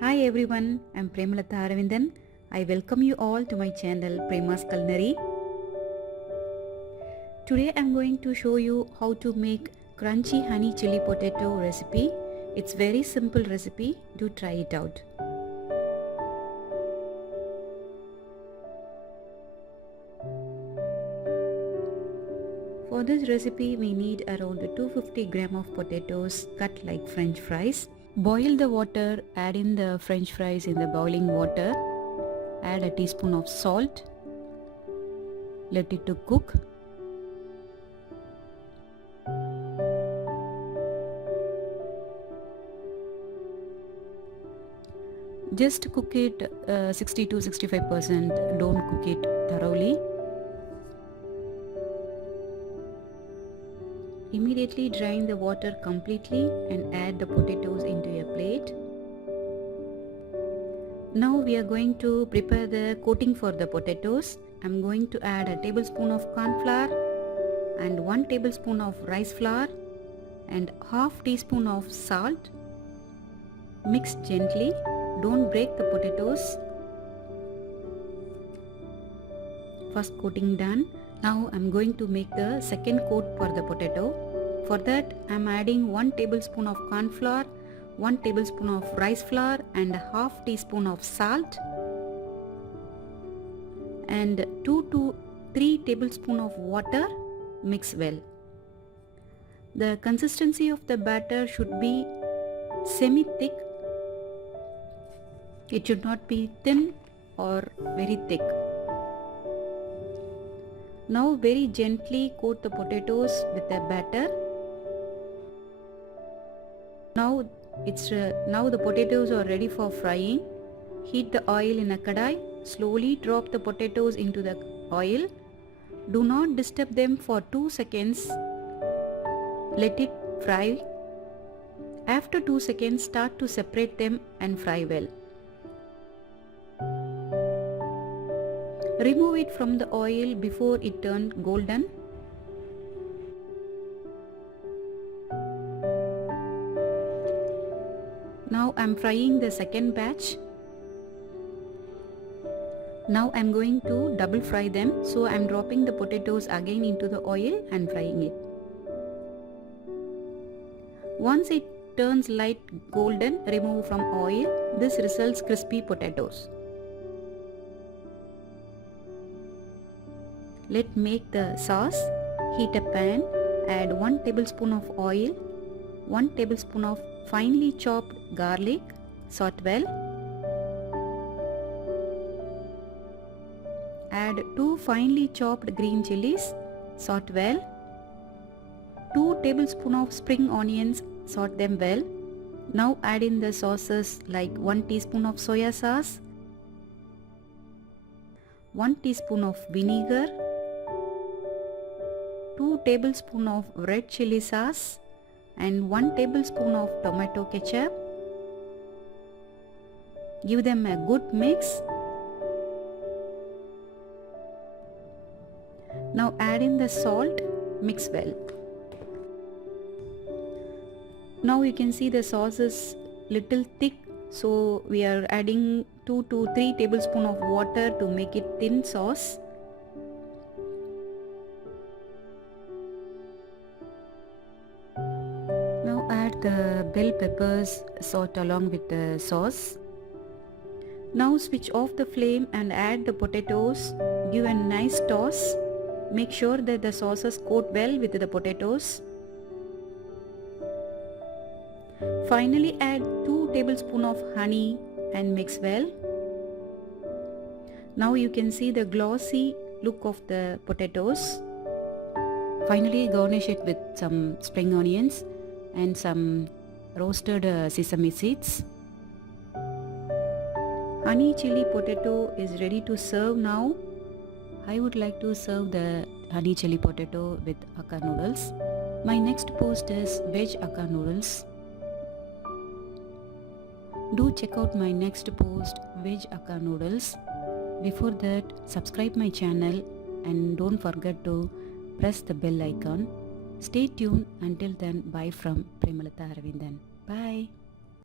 Hi everyone, I'm Premalatha Aravindhan. I welcome you all to my channel Prema's Culinary. Today I'm going to show you how to make crunchy honey chili potato recipe. It's very simple recipe. Do try it out. For this recipe we need around 250 gram of potatoes cut like french fries. Boil the water, add in the french fries in the boiling water. Add a teaspoon of salt. Let it to cook. Just cook it 60 to 65%. Don't cook it thoroughly. Immediately drain the water completely and add the potatoes into a plate. Now we are going to prepare the coating for the potatoes. I'm going to add a tablespoon of corn flour and 1 tablespoon of rice flour and half teaspoon of salt. Mix gently. Don't break the potatoes. First coating done. Now I'm going to make the second coat for the potato. For that I'm adding 1 tablespoon of corn flour, 1 tablespoon of rice flour and a half teaspoon of salt and 2 to 3 tablespoons of water. Mix well. The consistency of the batter should be semi-thick. It should not be thin or very thick. Now very gently coat the potatoes with the batter. Now the potatoes are ready for frying. Heat the oil in a kadai. Slowly drop the potatoes into the oil. Do not disturb them for 2 seconds. Let it fry. After 2 seconds, start to separate them and fry well. Remove it from the oil before it turns golden. Now I am frying the second batch. Now I am going to double fry them. So I am dropping the potatoes again into the oil and frying it. Once it turns light golden, remove from oil. This results crispy potatoes. Let's make the sauce. Heat a pan. Add 1 tablespoon of oil, 1 tablespoon of finely chopped garlic. Saute well. Add 2 finely chopped green chillies. Saute well. 2 tablespoons of spring onions. Saute them well. Now add in the sauces like 1 teaspoon of soya sauce, 1 teaspoon of vinegar, 2 tablespoons of red chili sauce and 1 tablespoon of tomato ketchup. Give them a good mix. Now add in the salt. Mix well. Now you can see the sauce is little thick, so we are adding 2 to 3 tablespoons of water to make it thin sauce. Now add the bell peppers, salt along with the sauce. Now switch off the flame and add the potatoes. Give a nice toss. Make sure that the sauces coat well with the potatoes. Finally add 2 tablespoons of honey and mix well. Now you can see the glossy look of the potatoes. Finally garnish it with some spring onions and some roasted sesame seeds. Honey chili potato is ready to serve now. I would like to serve the honey chili potato with Hakka noodles. My next post is veg Hakka noodles. Do check out my next post, veg Hakka noodles. Before that, subscribe my channel and don't forget to press the bell icon. Stay tuned. Until then, bye from Premalatha Aravindhan. Bye.